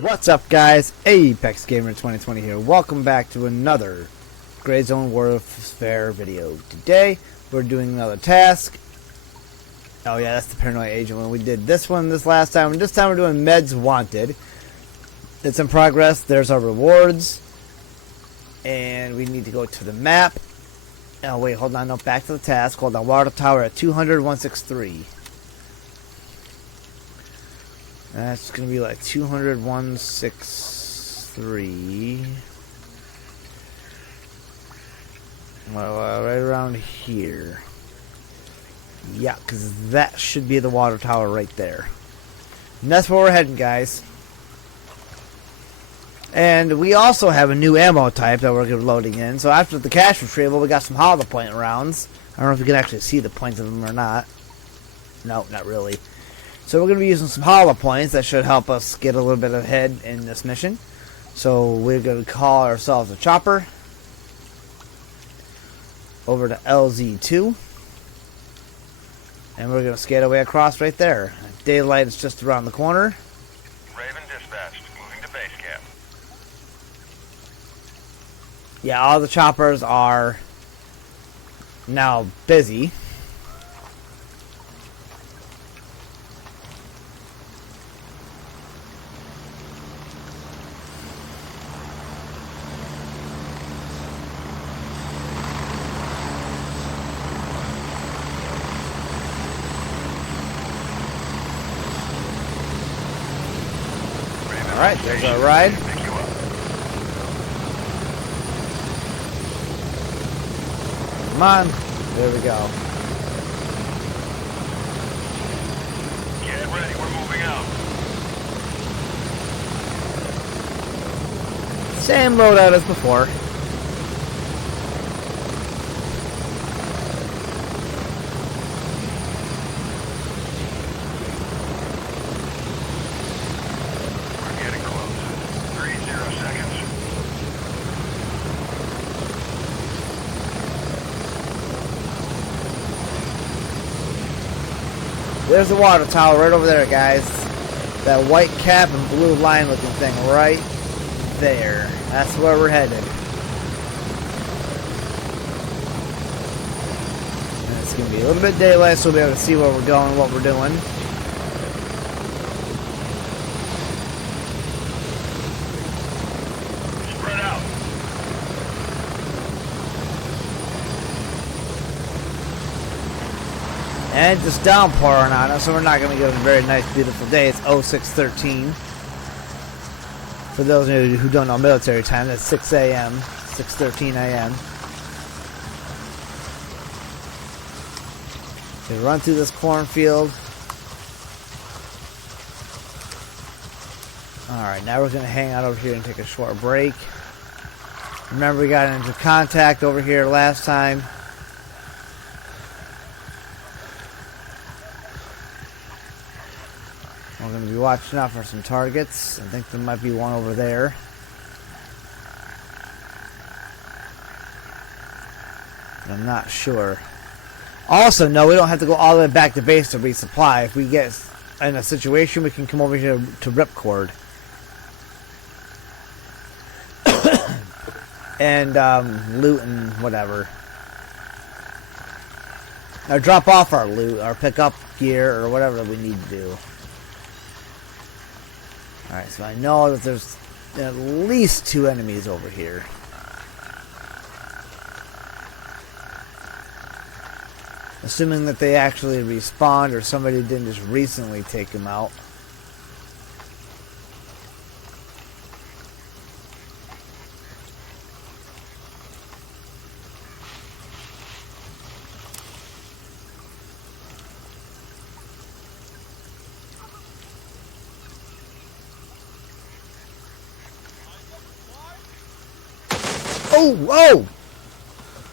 What's up, guys? Apex Gamer 2020 here. Welcome back to another Gray Zone Warfare video. Today we're doing another task. Oh yeah, that's the Paranoid Agent one. We did this one this last time, and this time we're doing Meds Wanted. It's in progress. There's our rewards, and we need to go to the map. Oh wait, hold on. No, back to the task. Hold on. Water tower at 200-163. That's going to be like 200-163. Well, right around here. Yeah, because that should be the water tower right there. And that's where we're heading, guys. And we also have a new ammo type that we're loading in. So after the cache retrieval, we got some hollow point rounds. I don't know if you can actually see the points of them or not. No, not really. So we're going to be using some hollow points that should help us get a little bit ahead in this mission. So we're going to call ourselves a chopper over to LZ2. And we're going to skate our way across right there. Daylight is just around the corner. Raven dispatched, moving to base camp. Yeah, all the choppers are now busy. Alright, there's our ride. Pick you up. Come on. There we go. Get ready, we're moving out. Same loadout as before. We're getting close. 30 seconds. There's the water tower right over there, guys. That white cap and blue line looking thing right there. That's where we're headed. And it's going to be a little bit daylight, so we'll be able to see where we're going and what we're doing. Spread out. And just downpouring on us, so we're not going to get a very nice, beautiful day. It's 0613. For those of you who don't know military time, that's 6 a.m., 6:13 a.m. We run through this cornfield. Alright, now we're going to hang out over here and take a short break. Remember, we got into contact over here last time. We're going to be watching out for some targets. I think there might be one over there. I'm not sure. Also, no, we don't have to go all the way back to base to resupply. If we get in a situation, we can come over here to Ripcord. And loot and whatever. Or drop off our loot, or pick up gear, or whatever we need to do. Alright, so I know that there's at least 2 enemies over here. Assuming that they actually respawned or somebody didn't just recently take them out. Oh, whoa!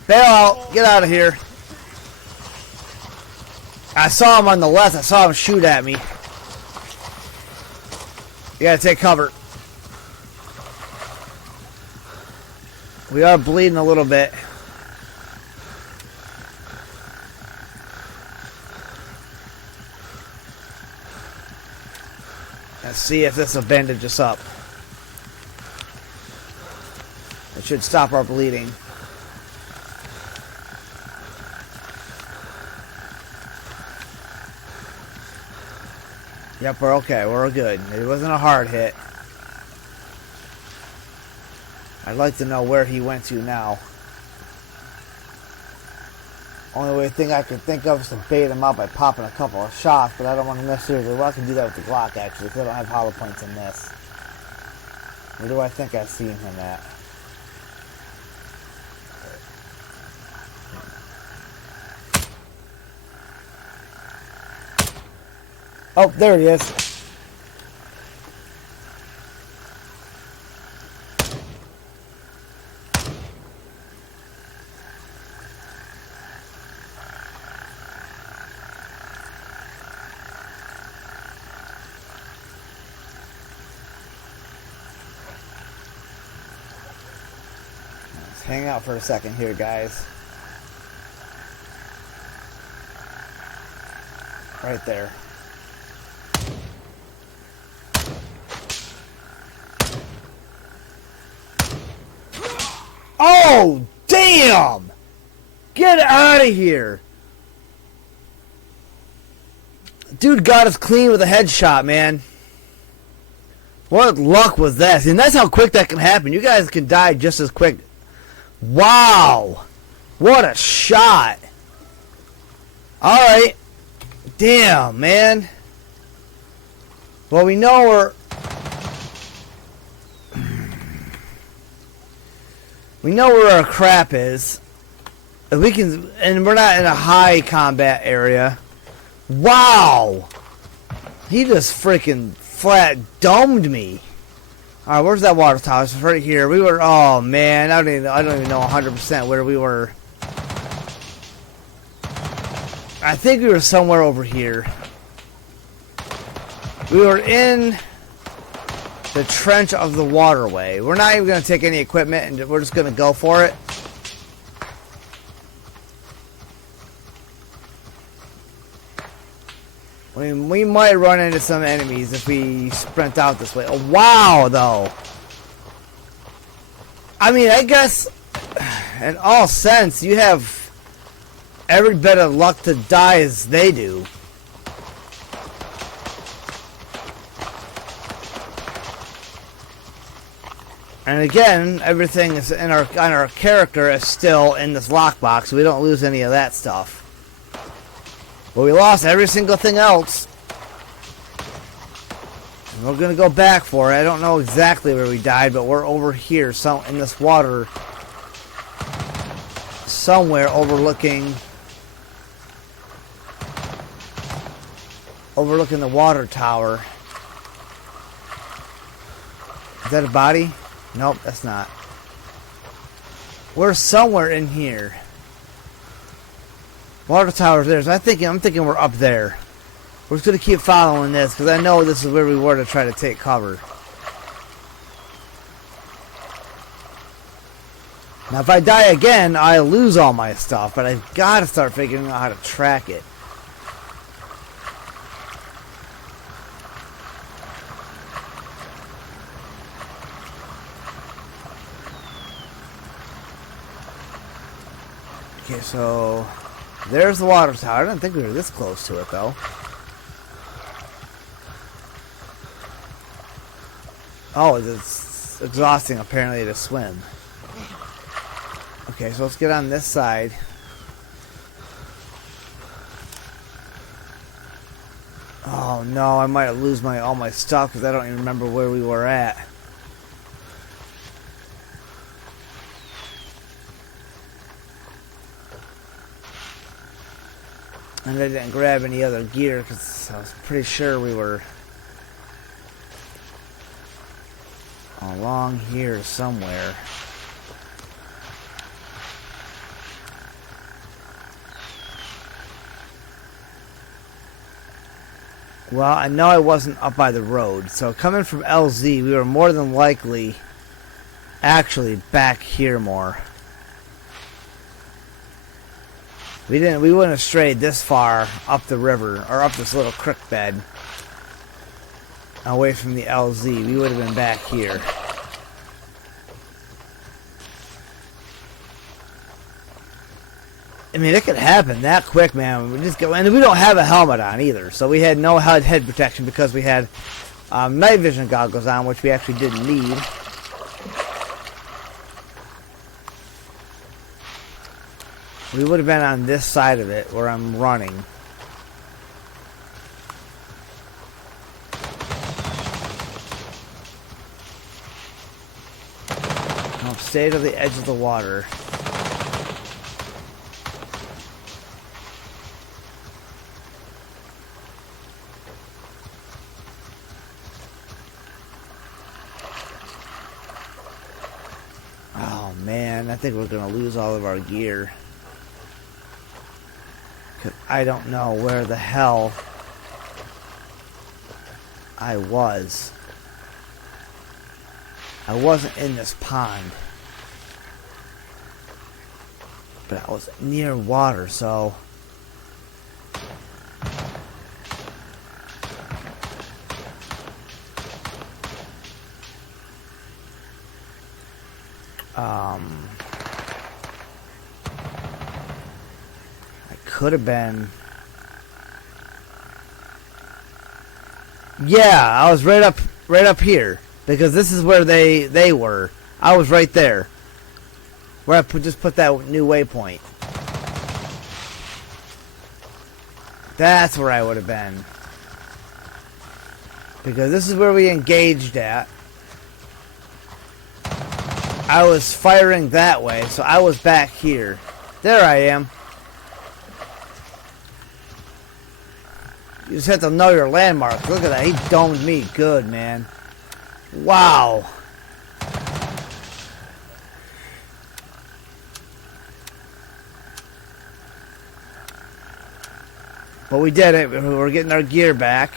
Bail out. Get out of here. I saw him on the left. I saw him shoot at me. You gotta take cover. We are bleeding a little bit. Let's see if this will bandage us up. should stop our bleeding. Yep, we're okay. We're good. It wasn't a hard hit. I'd like to know where he went to now. Only thing I can think of is to bait him up by popping a couple of shots, but I don't want to necessarily. Well, I can do that with the Glock actually, because I don't have hollow points in this. Where do I think I've seen him at? Oh, there he is. Let's hang out for a second here, guys. Right there. Oh, damn! Get out of here! Dude got us clean with a headshot, man. What luck was that? And that's how quick that can happen. You guys can die just as quick. Wow! What a shot! Alright. Damn, man. Well, we know we're... We know where our crap is. We can, and we're not in a high combat area. Wow! He just freaking flat domed me. All right, where's that water tower? It's right here. We were. Oh man, I don't even know 100% where we were. I think we were somewhere over here. We were in the trench of the waterway. We're not even going to take any equipment, and we're just going to go for it. I mean, we might run into some enemies if we sprint out this way. Oh, wow, though. I mean, I guess, in all sense, you have every bit of luck to die as they do. And again, everything is in our character is still in this lockbox, so we don't lose any of that stuff. But we lost every single thing else. And we're gonna go back for it. I don't know exactly where we died, but we're over here, so in this water, somewhere overlooking the water tower. Is that a body? Nope, that's not. We're somewhere in here. Water tower's there. So I'm thinking we're up there. We're just gonna keep following this because I know this is where we were to try to take cover. Now, if I die again, I lose all my stuff. But I've got to start figuring out how to track it. Okay, so there's the water tower. I didn't think we were this close to it, though. Oh, it's exhausting, apparently, to swim. Okay, so let's get on this side. Oh, no, I might lose all my stuff because I don't even remember where we were at. And I didn't grab any other gear because I was pretty sure we were along here somewhere. Well, I know I wasn't up by the road, so coming from LZ, we were more than likely actually back here more. We wouldn't have strayed this far up the river, or up this little creek bed, away from the LZ. We would have been back here. I mean, it could happen that quick, man. We just go, and we don't have a helmet on either, so we had no head protection because we had night vision goggles on, which we actually didn't need. We would have been on this side of it where I'm running. I'll stay to the edge of the water. Oh man, I think we're gonna lose all of our gear. I don't know where the hell I was. I wasn't in this pond, but I was near water, so could have been. Yeah, I was right up here because this is where they were. I was right there where I just put that new waypoint. That's where I would have been because this is where we engaged at. I was firing that way, so I was back here. There I am. You just have to know your landmarks. Look at that. He domed me good, man. Wow. But we did it. We're getting our gear back.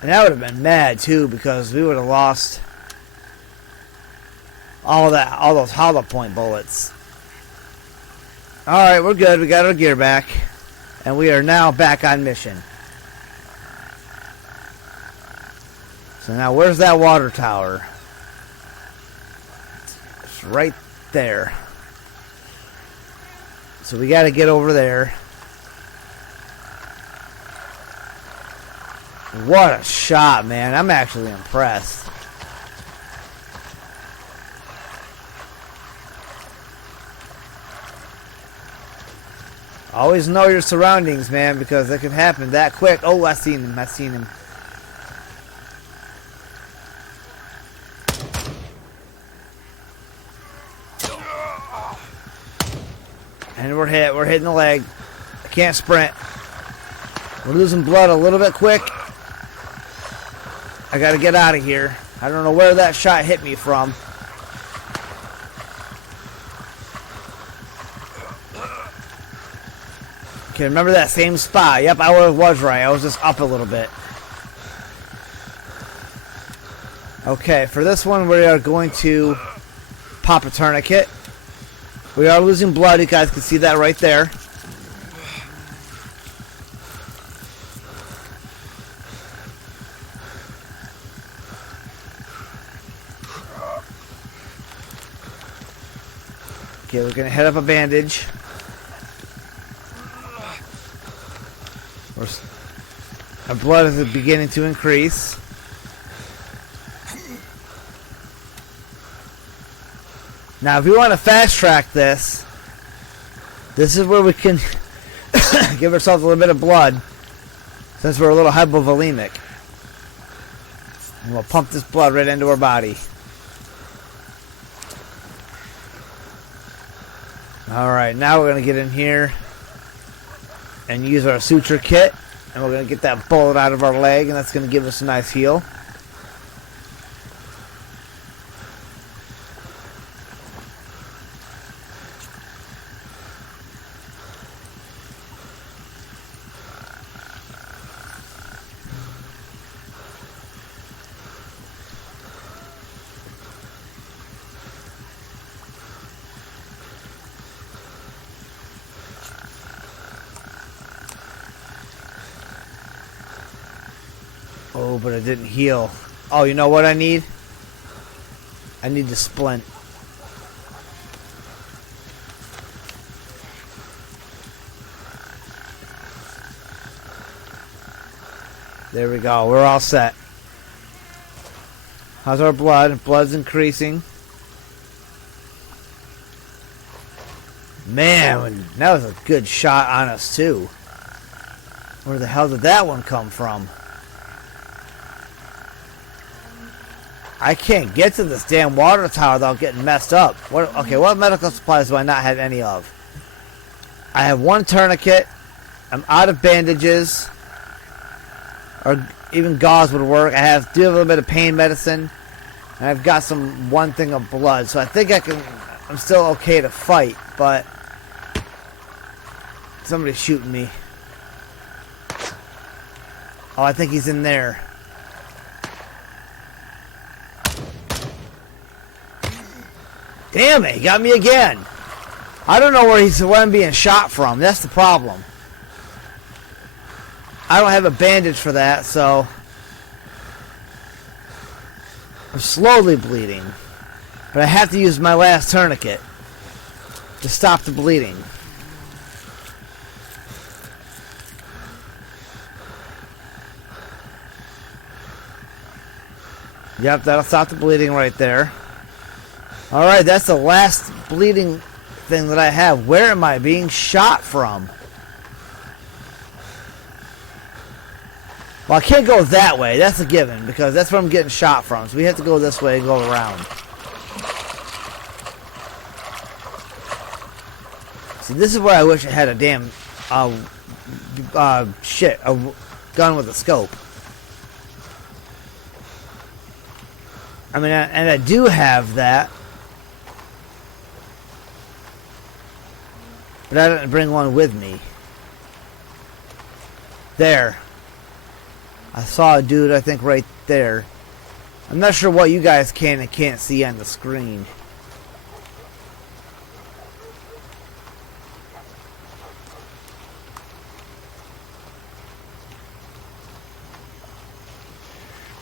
And that would have been mad, too, because we would have lost all those hollow point bullets. Alright, we're good. We got our gear back. And we are now back on mission. So now, where's that water tower? It's right there. So we got to get over there. What a shot, man. I'm actually impressed. Always know your surroundings, man, because it can happen that quick. Oh, I seen him. I seen him. And we're hit. We're hitting the leg. I can't sprint. We're losing blood a little bit quick. I gotta get out of here. I don't know where that shot hit me from. Okay, remember that same spot. Yep, I was right. I was just up a little bit. Okay, for this one, we are going to pop a tourniquet. We are losing blood. You guys can see that right there. Okay, we're going to head up a bandage. Our blood is beginning to increase. Now, if we want to fast track this, this is where we can give ourselves a little bit of blood, since we're a little hypovolemic. And we'll pump this blood right into our body. Alright, now we're going to get in here and use our suture kit. And we're going to get that bullet out of our leg, and that's going to give us a nice heal. Oh, but it didn't heal. Oh, you know what I need? I need to splint. There we go. We're all set. How's our blood? Blood's increasing. Man, that was a good shot on us too. Where the hell did that one come from? I can't get to this damn water tower without getting messed up. What medical supplies do I not have any of? I have one tourniquet. I'm out of bandages. Or even gauze would work. Do have a little bit of pain medicine. And I've got one thing of blood. So I think I'm still okay to fight, but somebody's shooting me. Oh, I think he's in there. Damn it, he got me again. I don't know where I'm being shot from. That's the problem. I don't have a bandage for that, so I'm slowly bleeding. But I have to use my last tourniquet to stop the bleeding. Yep, that'll stop the bleeding right there. Alright, that's the last bleeding thing that I have. Where am I being shot from? Well, I can't go that way. That's a given, because that's where I'm getting shot from. So we have to go this way and go around. See, this is where I wish I had a damn, a gun with a scope. I mean, and I do have that. But I didn't bring one with me. There. I saw a dude, I think, right there. I'm not sure what you guys can and can't see on the screen.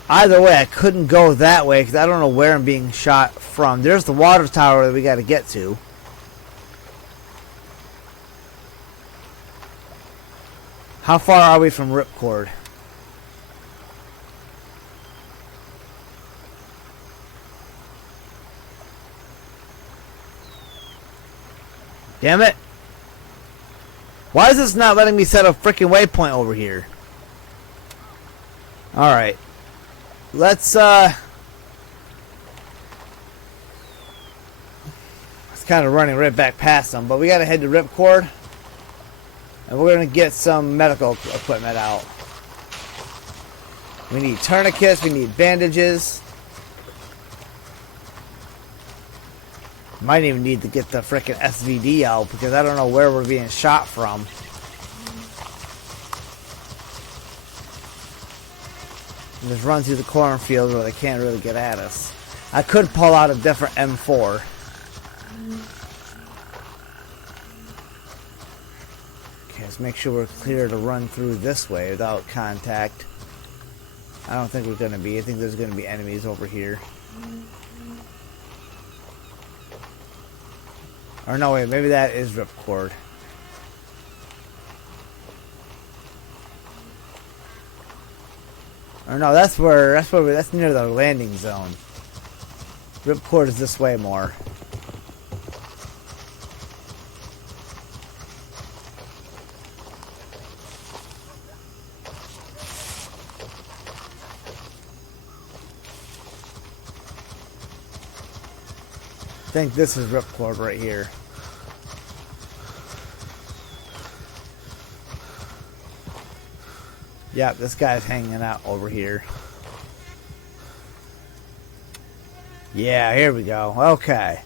Either way, I couldn't go that way because I don't know where I'm being shot from. There's the water tower that we got to get to. How far are we from Ripcord? Damn it. Why is this not letting me set a freaking waypoint over here? Alright. It's kind of running right back past them, but we gotta head to Ripcord. And we're gonna get some medical equipment out. We need tourniquets, we need bandages. Might even need to get the frickin' SVD out because I don't know where we're being shot from. And just run through the cornfield where they can't really get at us. I could pull out a different M4. Okay, let's make sure we're clear to run through this way without contact. I don't think we're gonna be. I think there's gonna be enemies over here. Or no, wait, maybe that is Ripcord. Or no, that's near the landing zone. Ripcord is this way more. I think this is Ripcord right here. Yep, this guy's hanging out over here. Yeah, here we go. Okay.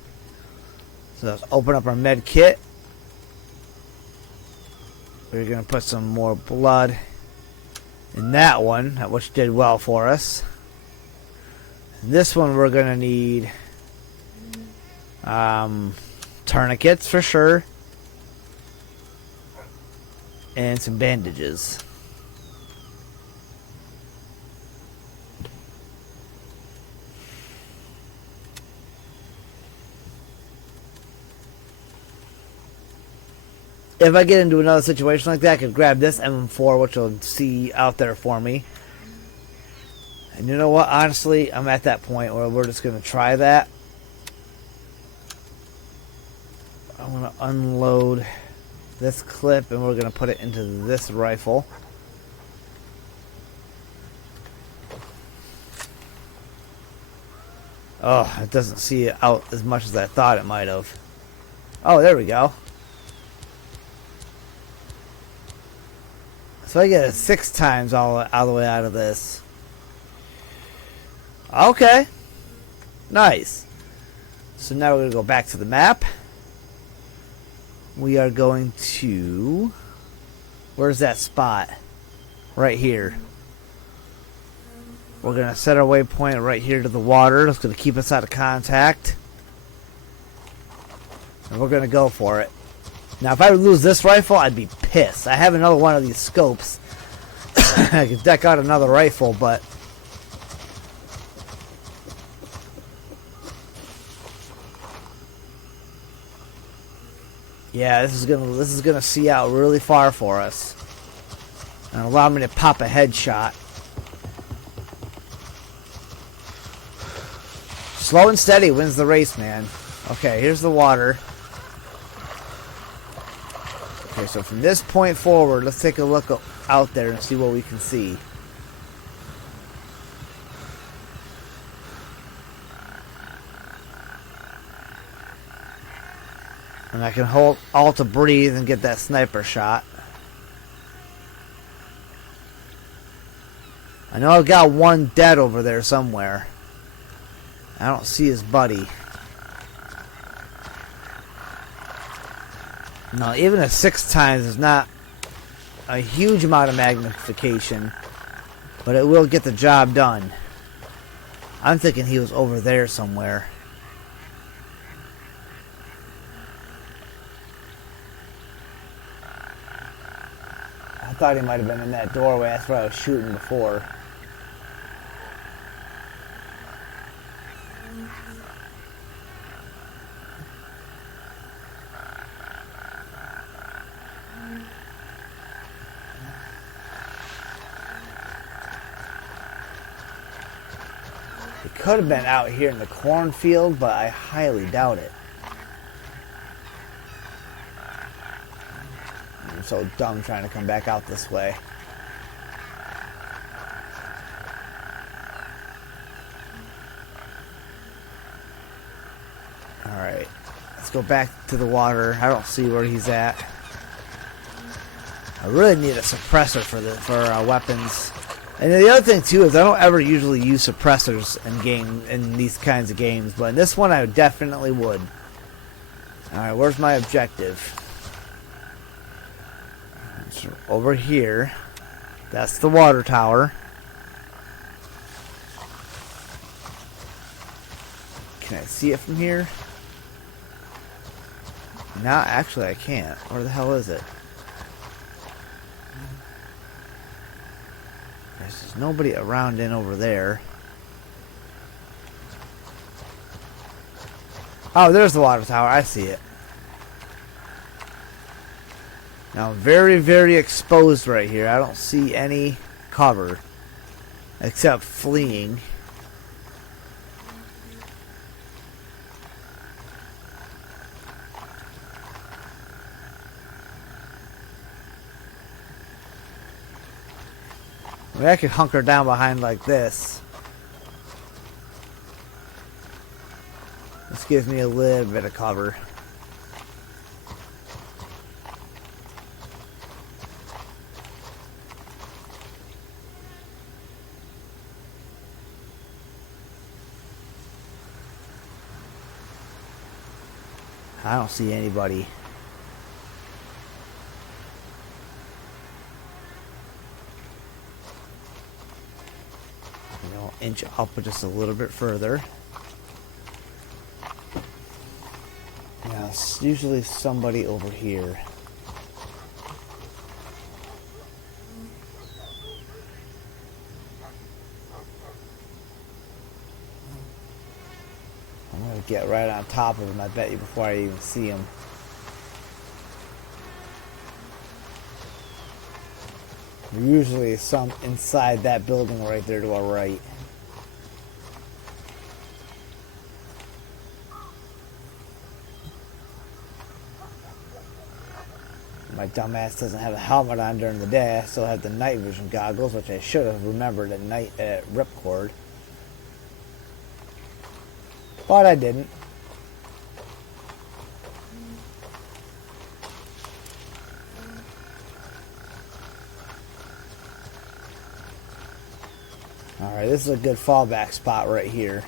So let's open up our med kit. We're going to put some more blood in that one, which did well for us. This one we're going to need tourniquets for sure. And some bandages. if I get into another situation like that, I could grab this M4, which will see out there for me. And you know what? Honestly, I'm at that point where we're just going to try that. I'm going to unload this clip and we're going to put it into this rifle. Oh, it doesn't see it out as much as I thought it might have. Oh, there we go. So I get it 6 times all the way out of this. Okay. Nice. So now we're going to go back to the map. We are going to... Where's that spot? Right here. We're going to set our waypoint right here to the water. That's going to keep us out of contact. And we're going to go for it. Now, if I would lose this rifle, I'd be pissed. I have another one of these scopes. I could deck out another rifle, but... Yeah, this is gonna see out really far for us. And allow me to pop a headshot. Slow and steady wins the race, man. Okay, here's the water. Okay, so from this point forward, let's take a look out there and see what we can see. And I can hold Alt to breathe and get that sniper shot. I know I've got one dead over there somewhere. I don't see his buddy. No, even a 6 times is not a huge amount of magnification, but it will get the job done. I'm thinking he was over there somewhere. I thought he might have been in that doorway. That's where I was shooting before. He could have been out here in the cornfield, but I highly doubt it. I'm so dumb trying to come back out this way. Alright, let's go back to the water. I don't see where he's at. I really need a suppressor for weapons. And the other thing too is I don't ever usually use suppressors in these kinds of games, but in this one I definitely would. Alright, where's my objective? It's over here. That's the water tower. Can I see it from here? No, actually I can't. Where the hell is it? There's nobody around in over there. Oh, there's the water tower. I see it. Now, very, very exposed right here. I don't see any cover except fleeing. I mean, I could hunker down behind like this. This gives me a little bit of cover. I don't see anybody. I'll inch up just a little bit further. Yeah, it's usually somebody over here. I'm gonna get right on top of him, I bet you, before I even see him. Usually some inside that building right there to our right. My dumbass doesn't have a helmet on during the day. I still have the night vision goggles, which I should have remembered at night at Ripcord. But I didn't. Alright, this is a good fallback spot right here.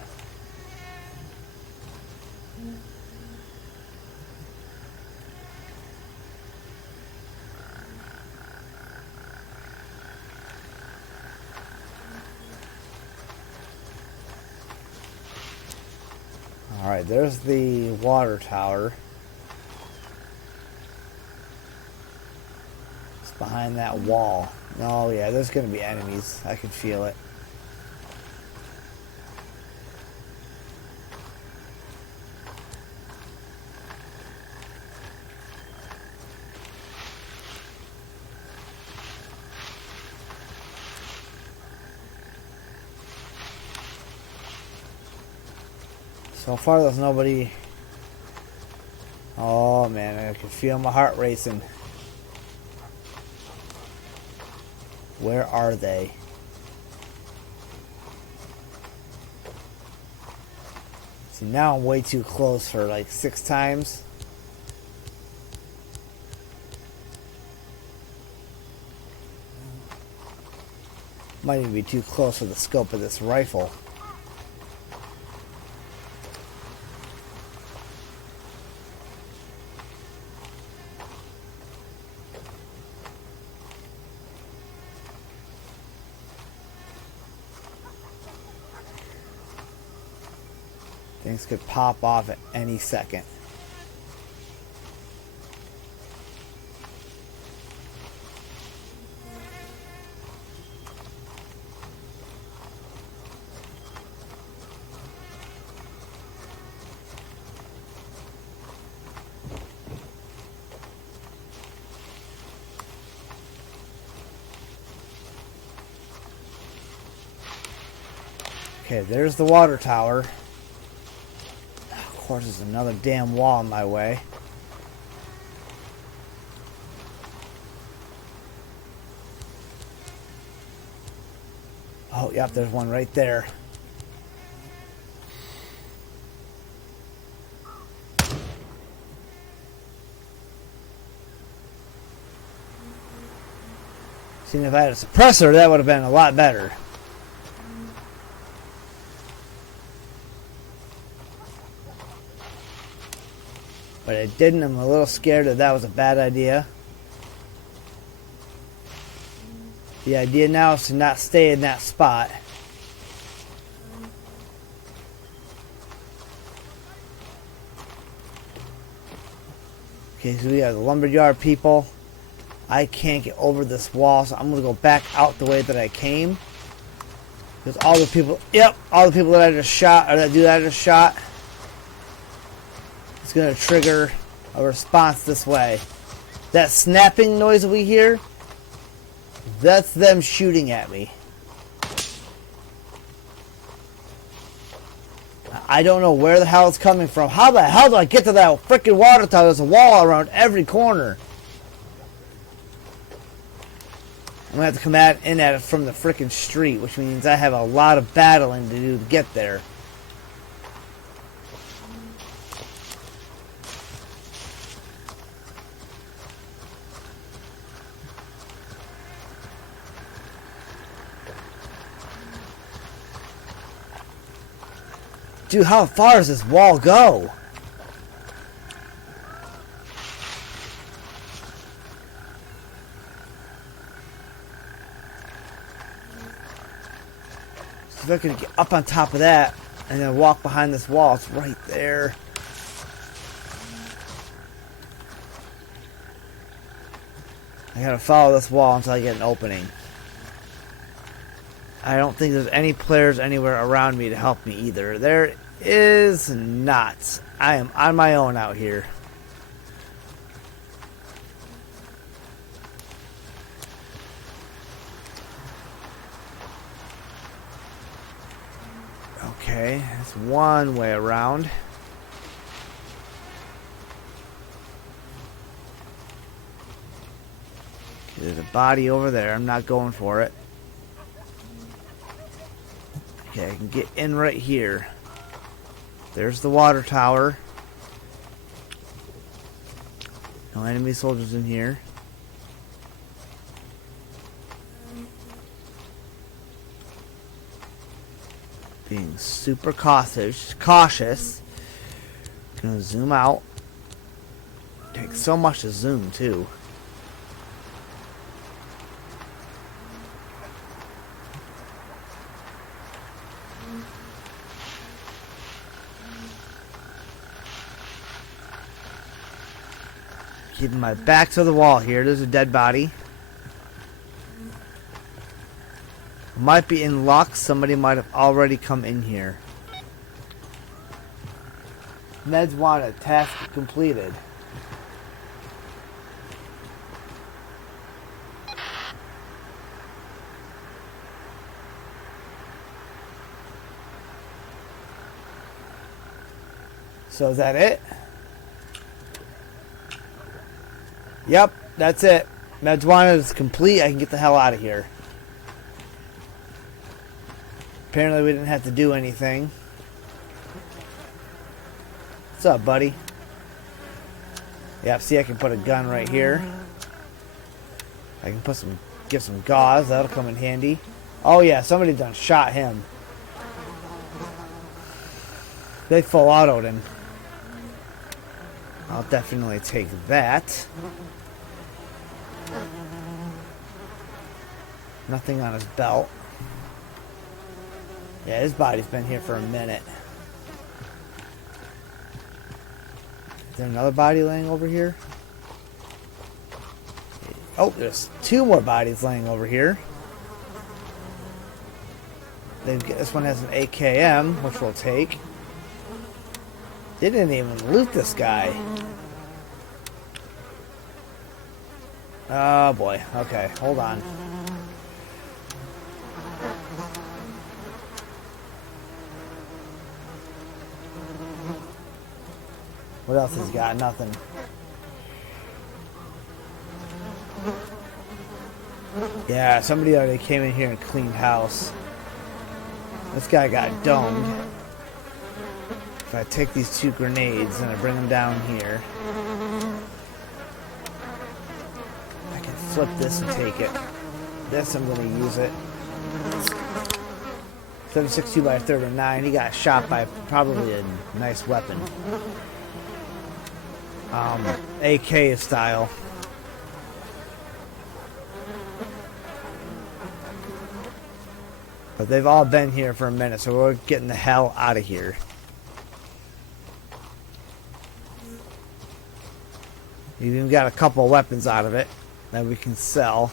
Alright, there's the water tower. It's behind that wall. Oh yeah, there's gonna be enemies. I can feel it. So far there's nobody. Oh man, I can feel my heart racing. Where are they? See, now I'm way too close for like 6 times. Might even be too close for the scope of this rifle. Things could pop off at any second. Okay, there's the water tower. Of course, there's another damn wall in my way. Oh, yep, there's one right there. See, if I had a suppressor, that would have been a lot better. But I didn't. I'm a little scared that that was a bad idea. The idea now is to not stay in that spot. Okay, so we got the lumberyard people. I can't get over this wall, so I'm going to go back out the way that I came. Because all the people, yep, all the people that I just shot, or that dude I just shot, it's going to trigger a response this way. That snapping noise that we hear, that's them shooting at me. I don't know where the hell it's coming from. How the hell do I get to that freaking water tower? There's a wall around every corner. I'm going to have to come in at it from the freaking street, which means I have a lot of battling to do to get there. Dude, how far does this wall go? So if I can get up on top of that and then walk behind this wall, it's right there. I gotta follow this wall until I get an opening. I don't think there's any players anywhere around me to help me either. There is not. I am on my own out here. Okay, that's one way around. Okay, there's a body over there. I'm not going for it. Okay, I can get in right here. There's the water tower. No enemy soldiers in here. Being super cautious. Gonna zoom out. Takes so much to zoom too. Keeping my back to the wall here. There's a dead body. Might be in luck. Somebody might have already come in here. Meds wanted. Task completed. So is that it? Yep, that's it. Meds wanted is complete. I can get the hell out of here. Apparently we didn't have to do anything. What's up, buddy? Yep, see, I can put a gun right here. I can put give some gauze. That'll come in handy. Oh yeah, somebody done shot him. They full auto'd him. I'll definitely take that. Nothing on his belt. Yeah, his body's been here for a minute. Is there another body laying over here? Oh, there's two more bodies laying over here. This one has an AKM, which we'll take. They didn't even loot this guy. Oh boy. Okay, hold on. What else has he got? Nothing. Yeah, somebody already came in here and cleaned house. This guy got domed. If I take these two grenades and I bring them down here, I can flip this and take it. This, I'm going to use it. 7.62 by 39. He got shot by probably a nice weapon. AK style. But they've all been here for a minute, so we're getting the hell out of here. We've even got a couple weapons out of it that we can sell.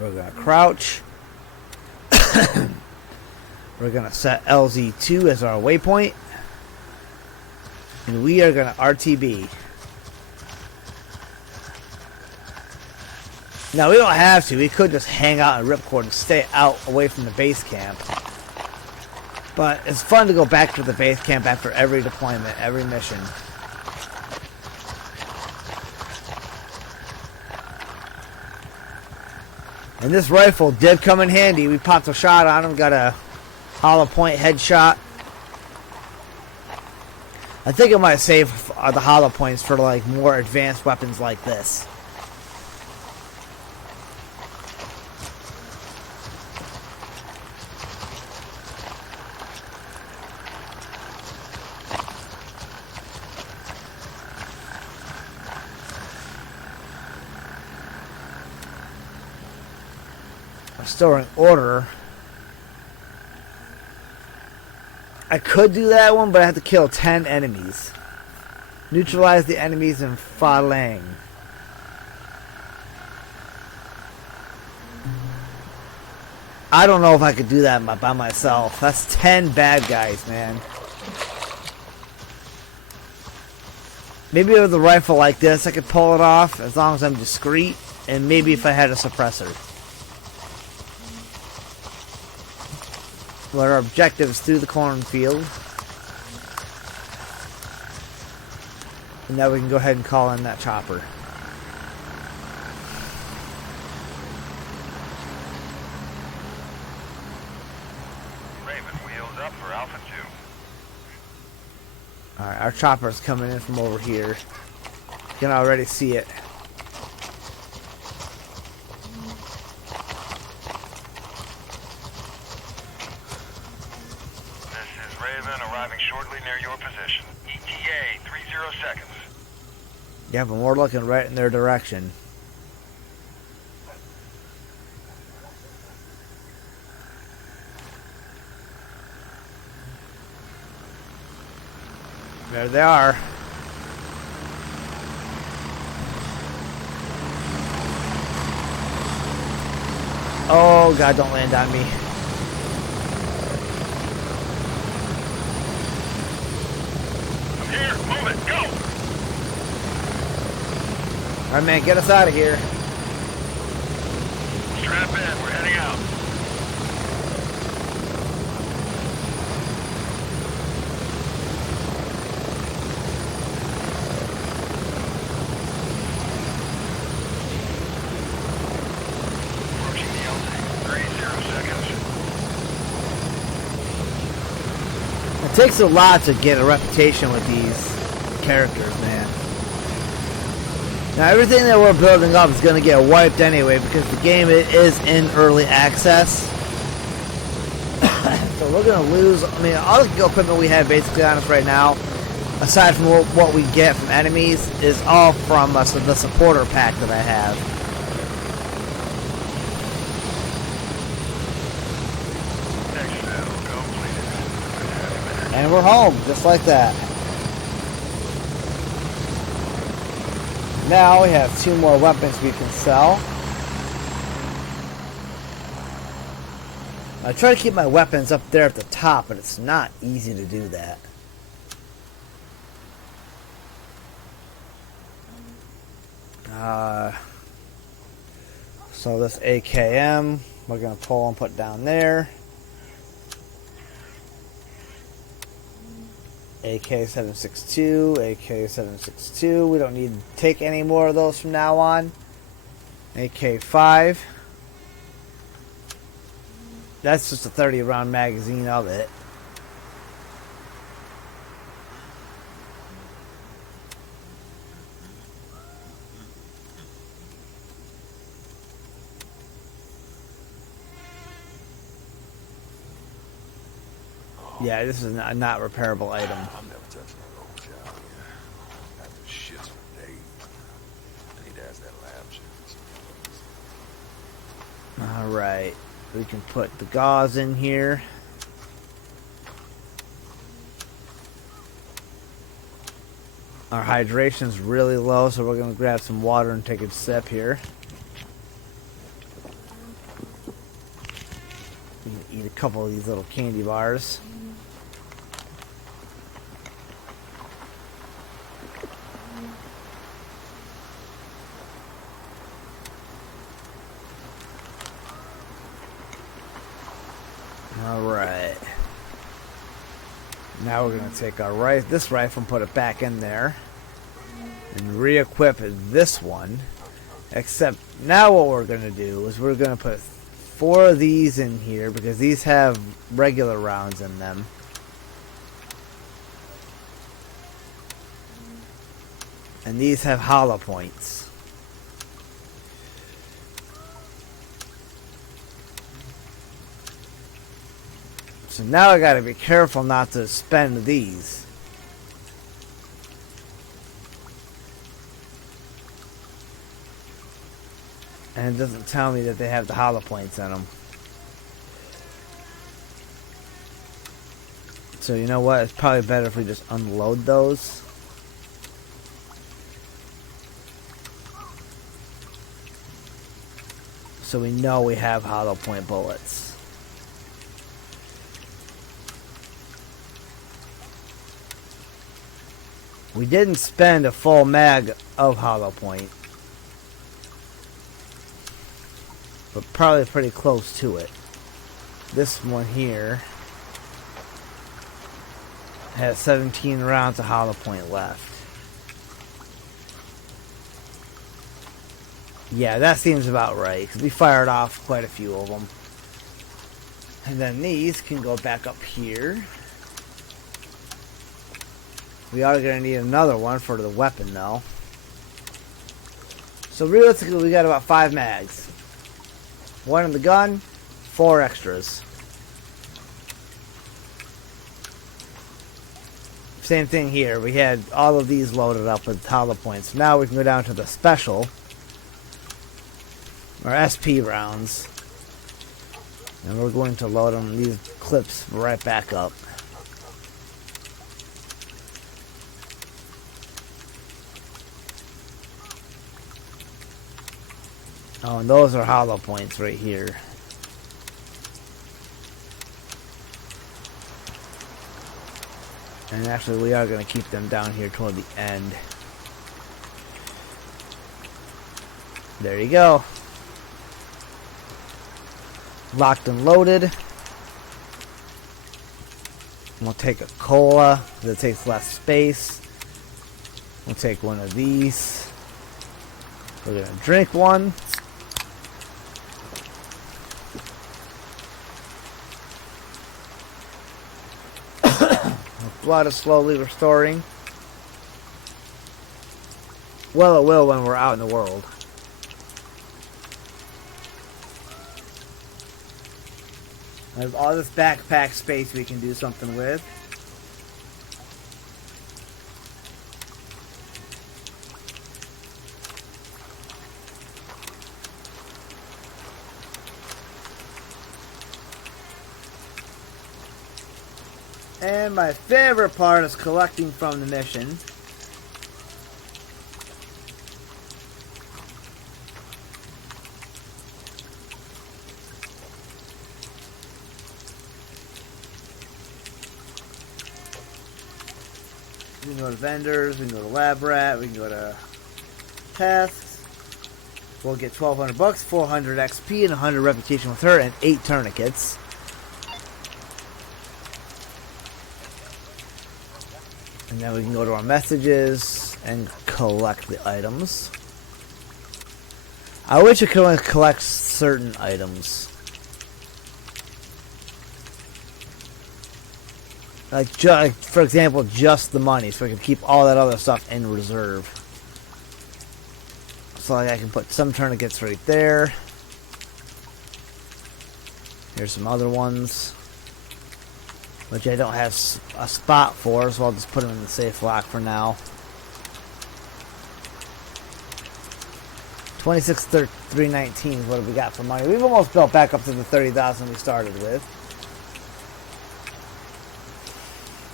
We're going to crouch. We're going to set LZ2 as our waypoint. And we are going to RTB. Now, we don't have to. We could just hang out in Ripcord and stay out away from the base camp. But it's fun to go back to the base camp after every deployment, every mission. And this rifle did come in handy. We popped a shot on him, got a hollow point headshot. I think I might save the hollow points for like more advanced weapons like this. Restoring order. I could do that one, but I have to kill 10 enemies. Neutralize the enemies in Falang. I don't know if I could do that by myself. That's 10 bad guys, man. Maybe with a rifle like this, I could pull it off as long as I'm discreet, and maybe if I had a suppressor. Well, our objective is through the cornfield. And now we can go ahead and call in that chopper. Raven, wheels up for Alpha 2. Alright, our chopper's coming in from over here. You can already see it. This is Raven, arriving shortly near your position. ETA, 30 seconds. Yeah, but we're looking right in their direction. There they are. Oh God, don't land on me. I'm here, move it, go! Alright man, get us out of here. Strap in, we're heading out. Approaching the LZ, 30 seconds. It takes a lot to get a reputation with these characters, man. Now everything that we're building up is going to get wiped anyway because the game is in early access. So we're going to lose, I mean, all the equipment we have basically on us right now, aside from what we get from enemies, is all from the supporter pack that I have. Exfil completed. And we're home, just like that. Now we have 2 more weapons we can sell. I try to keep my weapons up there at the top, but it's not easy to do that. So this AKM, we're going to pull and put down there. AK-762, AK-762. We don't need to take any more of those from now on. AK-5. That's just a 30-round magazine of it. Yeah, this is a not repairable item. I'm never touching that old job again. Got the shits for days. I need to ask that lab shit. Alright. We can put the gauze in here. Our hydration's really low, so we're going to grab some water and take a sip here. Eat a couple of these little candy bars. Alright. Now we're going to take our this rifle and put it back in there. And re-equip this one. Except now what we're going to do is we're going to put 4 of these in here because these have regular rounds in them. And these have hollow points. So now I gotta be careful not to spend these. And it doesn't tell me that they have the hollow points in them. So you know what? It's probably better if we just unload those. So we know we have hollow point bullets. We didn't spend a full mag of hollow point, but probably pretty close to it. This one here Has 17 rounds of hollow point left. Yeah, that seems about right, because we fired off quite a few of them. And then these can go back up here. We are going to need another one for the weapon, though. So realistically, we got about 5 mags. 1 in the gun, 4 extras. Same thing here. We had all of these loaded up with hollow points. Now we can go down to the special, or SP rounds. And we're going to load them, these clips, right back up. Oh, and those are hollow points right here. And actually, we are going to keep them down here toward the end. There you go. Locked and loaded. We'll take a cola, because it takes less space. We'll take one of these. We're going to drink one. Blood is slowly restoring. Well, it will when we're out in the world. There's all this backpack space we can do something with. And my favorite part is collecting from the mission. We can go to vendors, we can go to lab rat, we can go to tasks. We'll get 1,200 bucks, 400 XP, and 100 reputation with her, and 8 tourniquets. And then we can go to our messages and collect the items. I wish I could only collect certain items. Like, for example, just the money, so I can keep all that other stuff in reserve. So like I can put some tourniquets right there. Here's some other ones, which I don't have a spot for, so I'll just put them in the safe lock for now. 26,319 is what we got for money. We've almost built back up to the 30,000 we started with.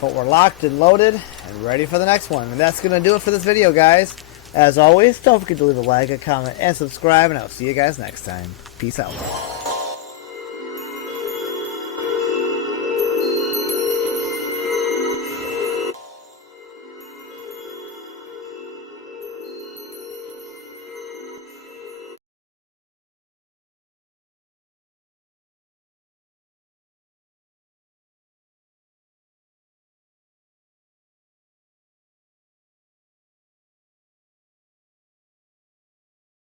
But we're locked and loaded and ready for the next one. And that's going to do it for this video, guys. As always, don't forget to leave a like, a comment, and subscribe, and I'll see you guys next time. Peace out.